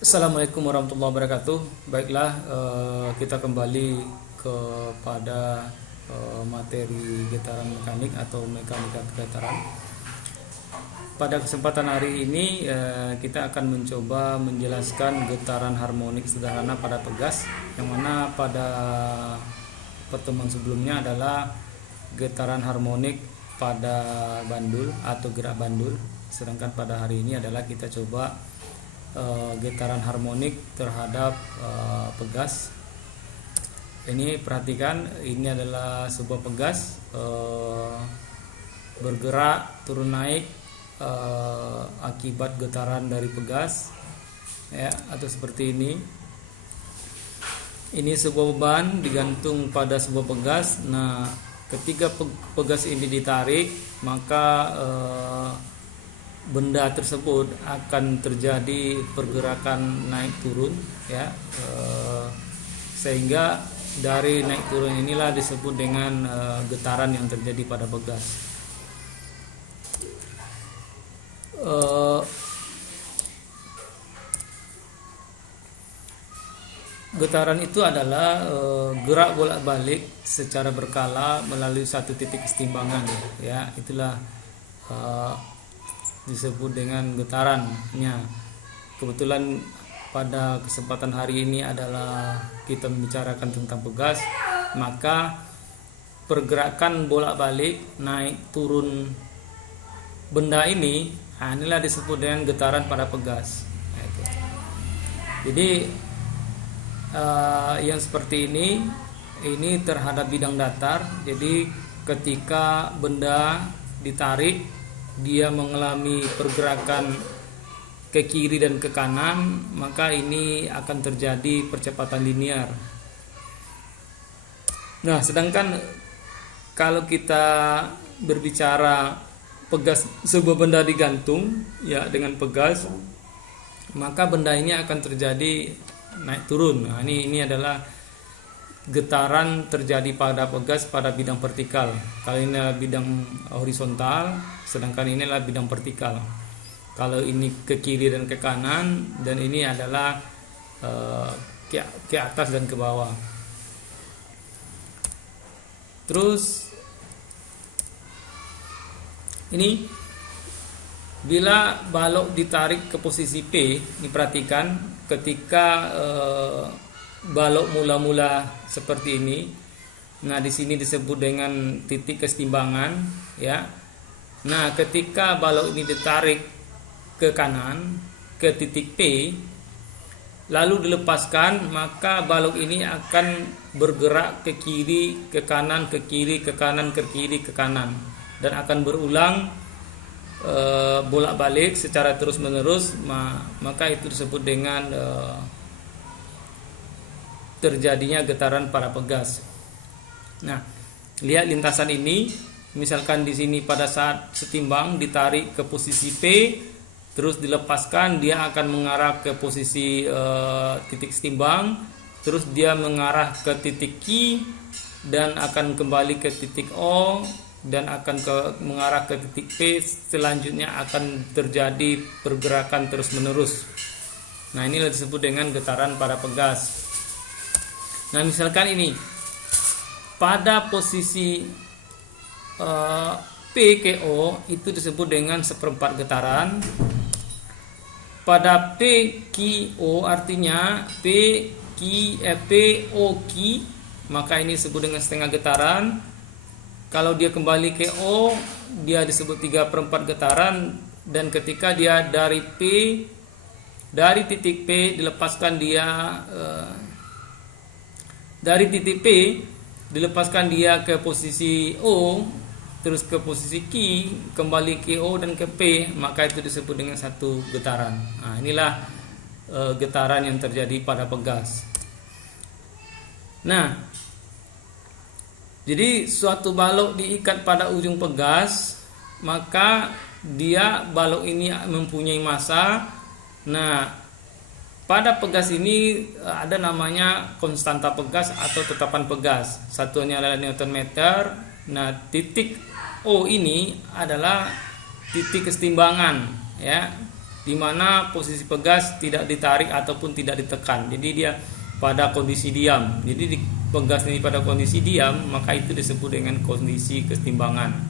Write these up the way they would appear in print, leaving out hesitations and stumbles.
Assalamualaikum warahmatullahi wabarakatuh. Baiklah, kita kembali kepada materi getaran mekanik atau mekanika getaran. Pada kesempatan hari ini kita akan mencoba menjelaskan getaran harmonik sederhana pada pegas, yang mana pada pertemuan sebelumnya adalah getaran harmonik pada bandul atau gerak bandul. Sedangkan pada hari ini adalah kita coba getaran harmonik terhadap pegas. Ini perhatikan, ini adalah sebuah pegas bergerak turun naik akibat getaran dari pegas, ya, atau seperti ini. Ini sebuah beban digantung pada sebuah pegas. Nah, ketika pegas ini ditarik, maka benda tersebut akan terjadi pergerakan naik turun, ya, sehingga dari naik turun inilah disebut dengan getaran yang terjadi pada pegas. Getaran itu adalah gerak bolak-balik secara berkala melalui satu titik kesetimbangan, ya, itulah disebut dengan getarannya. Kebetulan pada kesempatan hari ini adalah kita membicarakan tentang pegas, maka pergerakan bolak-balik naik turun benda ini, inilah disebut dengan getaran pada pegas. Jadi yang seperti ini terhadap bidang datar. Jadi ketika benda ditarik, dia mengalami pergerakan ke kiri dan ke kanan, maka ini akan terjadi percepatan linear. Nah, sedangkan kalau kita berbicara pegas, sebuah benda digantung, ya, dengan pegas, maka benda ini akan terjadi naik turun. Nah, ini adalah getaran terjadi pada pegas pada bidang vertikal. Kalau ini adalah bidang horizontal, sedangkan ini adalah bidang vertikal. Kalau ini ke kiri dan ke kanan, dan ini adalah ke atas dan ke bawah. Terus ini bila balok ditarik ke posisi P, ini perhatikan ketika balok mula-mula seperti ini. Nah, di sini disebut dengan titik kesetimbangan, ya. Nah, ketika balok ini ditarik ke kanan ke titik P lalu dilepaskan, maka balok ini akan bergerak ke kiri, ke kanan, ke kiri, ke kanan, ke kiri, ke kanan, dan akan berulang bolak-balik secara terus-menerus. Maka itu disebut dengan terjadinya getaran pada pegas. Nah, lihat lintasan ini. Misalkan di sini pada saat setimbang ditarik ke posisi P, terus dilepaskan, dia akan mengarah ke posisi titik setimbang, terus dia mengarah ke titik Q dan akan kembali ke titik O dan akan mengarah ke titik P. Selanjutnya akan terjadi pergerakan terus-menerus. Nah, inilah disebut dengan getaran pada pegas. Nah, misalkan ini pada posisi P ke O itu disebut dengan seperempat getaran. Pada P Q O artinya P O Q, maka ini disebut dengan setengah getaran. Kalau dia kembali ke O, dia disebut 3/4 getaran. Dan ketika dia dari titik P dilepaskan, dia dari titik P dilepaskan dia ke posisi O, terus ke posisi Q, kembali ke O dan ke P, maka itu disebut dengan satu getaran. Nah, inilah getaran yang terjadi pada pegas. Nah, jadi suatu balok diikat pada ujung pegas, maka balok ini mempunyai massa. Nah, pada pegas ini ada namanya konstanta pegas atau tetapan pegas. Satuannya adalah Newton meter. Nah, titik O ini adalah titik kesetimbangan, ya. di mana posisi pegas tidak ditarik ataupun tidak ditekan. Jadi dia pada kondisi diam. Jadi pegas ini pada kondisi diam, maka itu disebut dengan kondisi kesetimbangan.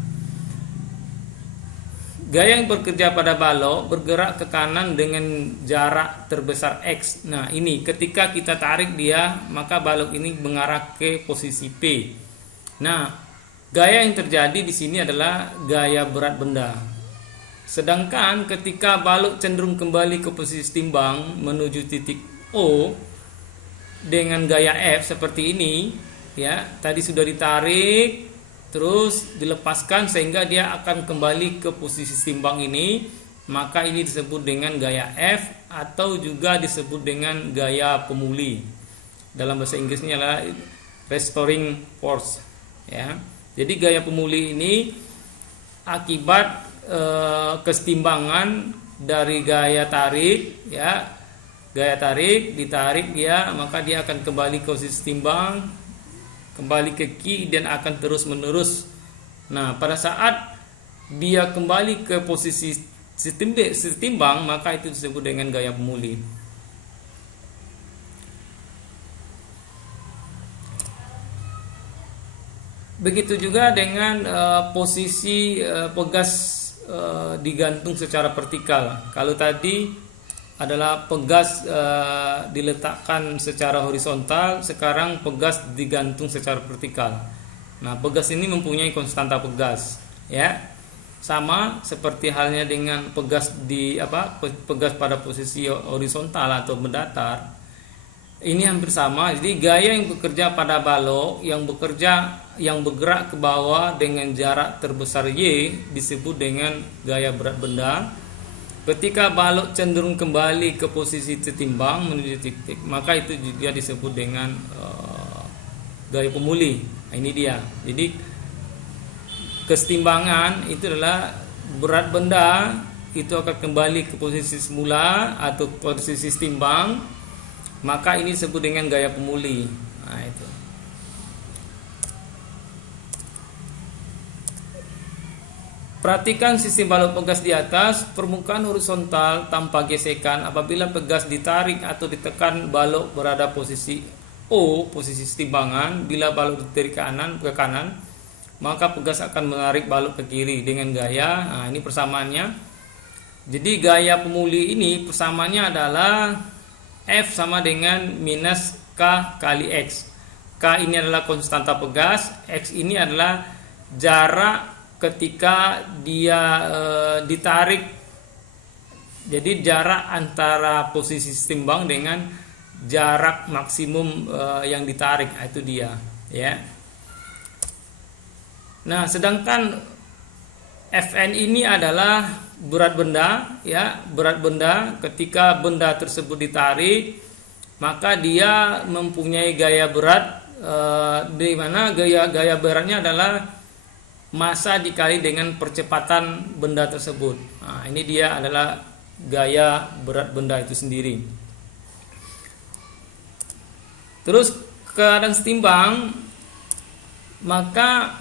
Gaya yang bekerja pada balok bergerak ke kanan dengan jarak terbesar X. Nah, ini ketika kita tarik dia, maka balok ini mengarah ke posisi P. Nah, gaya yang terjadi di sini adalah gaya berat benda. Sedangkan ketika balok cenderung kembali ke posisi timbang menuju titik O dengan gaya F seperti ini, ya, tadi sudah ditarik terus dilepaskan sehingga dia akan kembali ke posisi timbang ini, maka ini disebut dengan gaya F atau juga disebut dengan gaya pemuli. Dalam bahasa Inggrisnya adalah restoring force, ya. Jadi gaya pemuli ini akibat kesetimbangan dari gaya tarik, ya. Gaya tarik, ditarik dia, maka dia akan kembali ke posisi timbang, kembali ke key dan akan terus menerus. Nah, pada saat dia kembali ke posisi setimbang, maka itu disebut dengan gaya pemuli. Begitu juga dengan posisi pegas digantung secara vertikal. Kalau tadi adalah pegas diletakkan secara horizontal, sekarang pegas digantung secara vertikal. Nah, pegas ini mempunyai konstanta pegas, ya. Sama seperti halnya dengan pegas pegas pada posisi horizontal atau mendatar. Ini hampir sama. Jadi gaya yang bekerja pada balok yang bergerak ke bawah dengan jarak terbesar Y disebut dengan gaya berat benda. Ketika balok cenderung kembali ke posisi setimbang menuju titik, maka itu juga disebut dengan gaya pemuli. Nah, ini dia. Jadi kesetimbangan itu adalah berat benda itu akan kembali ke posisi semula atau posisi setimbang, maka ini disebut dengan gaya pemuli. Nah, itu. Perhatikan sistem balok pegas di atas. Permukaan horizontal tanpa gesekan. Apabila pegas ditarik atau ditekan, balok berada posisi O, posisi setimbangan. Bila balok ditarik ke kanan, maka pegas akan menarik balok ke kiri dengan gaya. Nah, ini persamaannya. Jadi gaya pemuli ini persamaannya adalah F sama dengan minus K kali X. K ini adalah konstanta pegas, X ini adalah jarak ketika dia ditarik. Jadi jarak antara posisi setimbang dengan jarak maksimum yang ditarik, itu dia, ya. Nah, sedangkan Fn ini adalah berat benda, ya. Berat benda ketika benda tersebut ditarik, maka dia mempunyai gaya berat di mana gaya beratnya adalah massa dikali dengan percepatan benda tersebut. Nah, ini dia adalah gaya berat benda itu sendiri. Terus keadaan setimbang, maka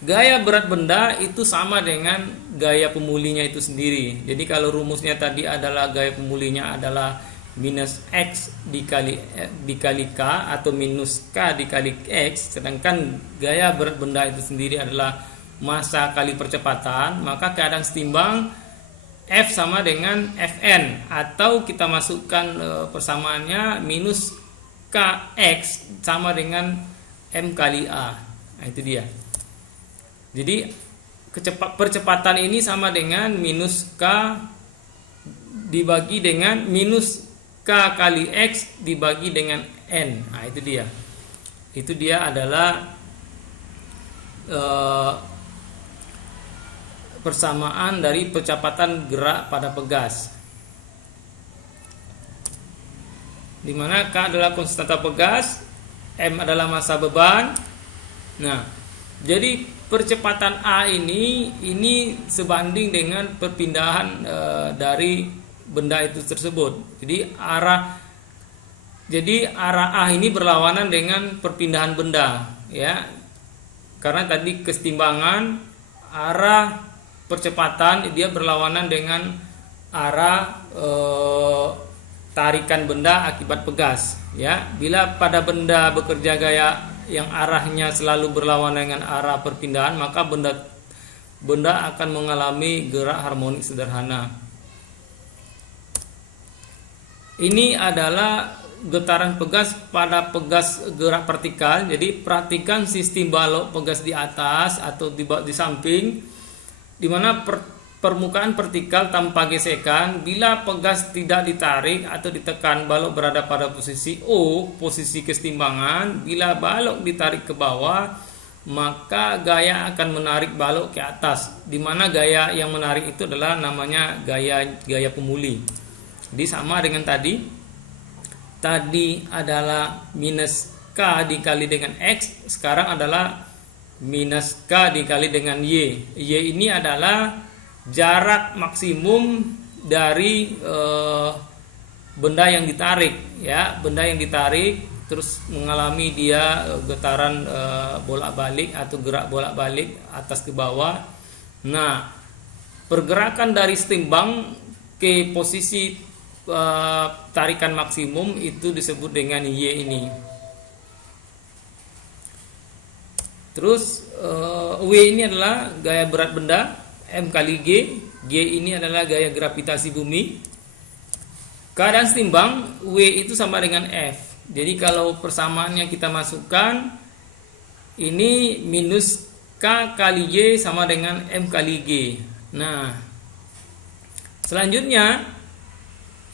gaya berat benda itu sama dengan gaya pemulinya itu sendiri. Jadi kalau rumusnya tadi adalah gaya pemulinya adalah minus X dikali K atau minus K dikali X, sedangkan gaya berat benda itu sendiri adalah massa kali percepatan, maka keadaan setimbang F sama dengan Fn, atau kita masukkan persamaannya minus Kx sama dengan M kali A. Nah, itu dia. Jadi percepatan ini sama dengan minus K dibagi dengan minus K kali X dibagi dengan N. Nah, itu dia. Itu dia adalah persamaan dari percepatan gerak pada pegas. Di mana K adalah konstanta pegas, M adalah massa beban. Nah, jadi percepatan A ini sebanding dengan perpindahan dari benda itu tersebut. Jadi arah A ini berlawanan dengan perpindahan benda, ya. Karena tadi kesetimbangan, arah percepatan dia berlawanan dengan arah tarikan benda akibat pegas, ya. Bila pada benda bekerja gaya yang arahnya selalu berlawanan dengan arah perpindahan, maka benda akan mengalami gerak harmonik sederhana. Ini adalah getaran pegas pada pegas gerak vertikal. Jadi perhatikan sistem balok pegas di atas atau di samping, di mana permukaan vertikal tanpa gesekan. Bila pegas tidak ditarik atau ditekan, balok berada pada posisi O, posisi kesetimbangan. Bila balok ditarik ke bawah, maka gaya akan menarik balok ke atas, di mana gaya yang menarik itu adalah namanya gaya pemuli. Jadi sama dengan tadi adalah minus K dikali dengan X, sekarang adalah minus K dikali dengan Y. Y ini adalah jarak maksimum dari benda yang ditarik, ya. Benda yang ditarik terus mengalami dia getaran bolak-balik atau gerak bolak-balik atas ke bawah. Nah, pergerakan dari setimbang ke posisi tarikan maksimum itu disebut dengan Y ini. Terus W ini adalah gaya berat benda, M kali G. G ini adalah gaya gravitasi bumi. Keadaan setimbang W itu sama dengan F. Jadi kalau persamaannya kita masukkan, ini minus K kali Y sama dengan M kali G. Nah, selanjutnya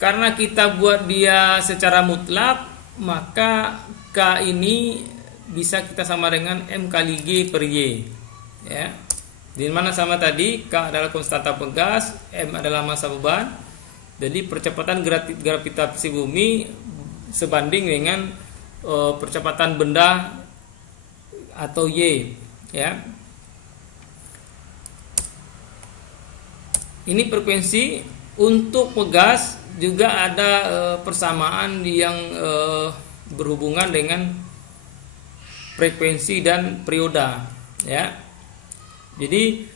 karena kita buat dia secara mutlak, maka K ini bisa kita sama dengan M kali G per Y, ya. Di mana sama tadi, K adalah konstanta pegas, M adalah massa beban. Jadi percepatan gravitasi bumi sebanding dengan percepatan benda atau Y, ya. Ini frekuensi. Untuk pegas juga ada persamaan yang berhubungan dengan frekuensi dan perioda, ya. Jadi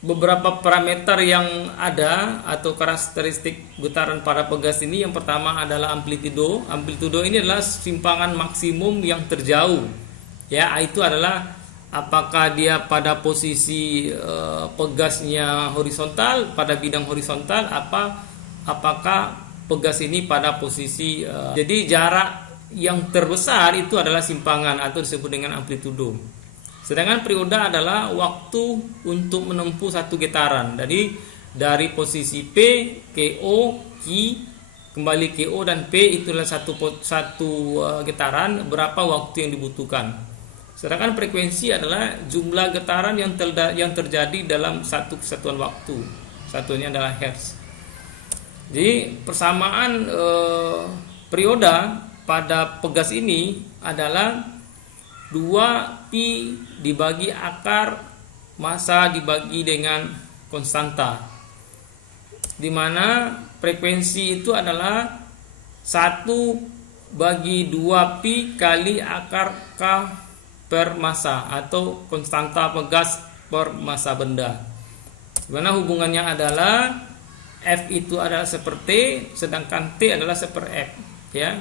beberapa parameter yang ada atau karakteristik getaran pada pegas ini, yang pertama adalah amplitudo. Amplitudo ini adalah simpangan maksimum yang terjauh, ya. Itu adalah apakah dia pada posisi pegasnya horizontal, pada bidang horizontal, apakah pegas ini pada posisi jadi jarak yang terbesar itu adalah simpangan atau disebut dengan amplitudo. Sedangkan perioda adalah waktu untuk menempuh satu getaran. Jadi dari posisi P ke O, Q, kembali ke O dan P, itulah satu getaran, berapa waktu yang dibutuhkan. Sedangkan frekuensi adalah jumlah getaran yang terjadi dalam satu kesatuan waktu. Satunya adalah hertz. Jadi persamaan perioda pada pegas ini adalah 2 pi dibagi akar massa dibagi dengan konstanta, di mana frekuensi itu adalah 1 bagi 2 pi kali akar K per massa atau konstanta pegas per massa benda. Dimana hubungannya adalah F itu adalah seper T, sedangkan T adalah seper F, ya.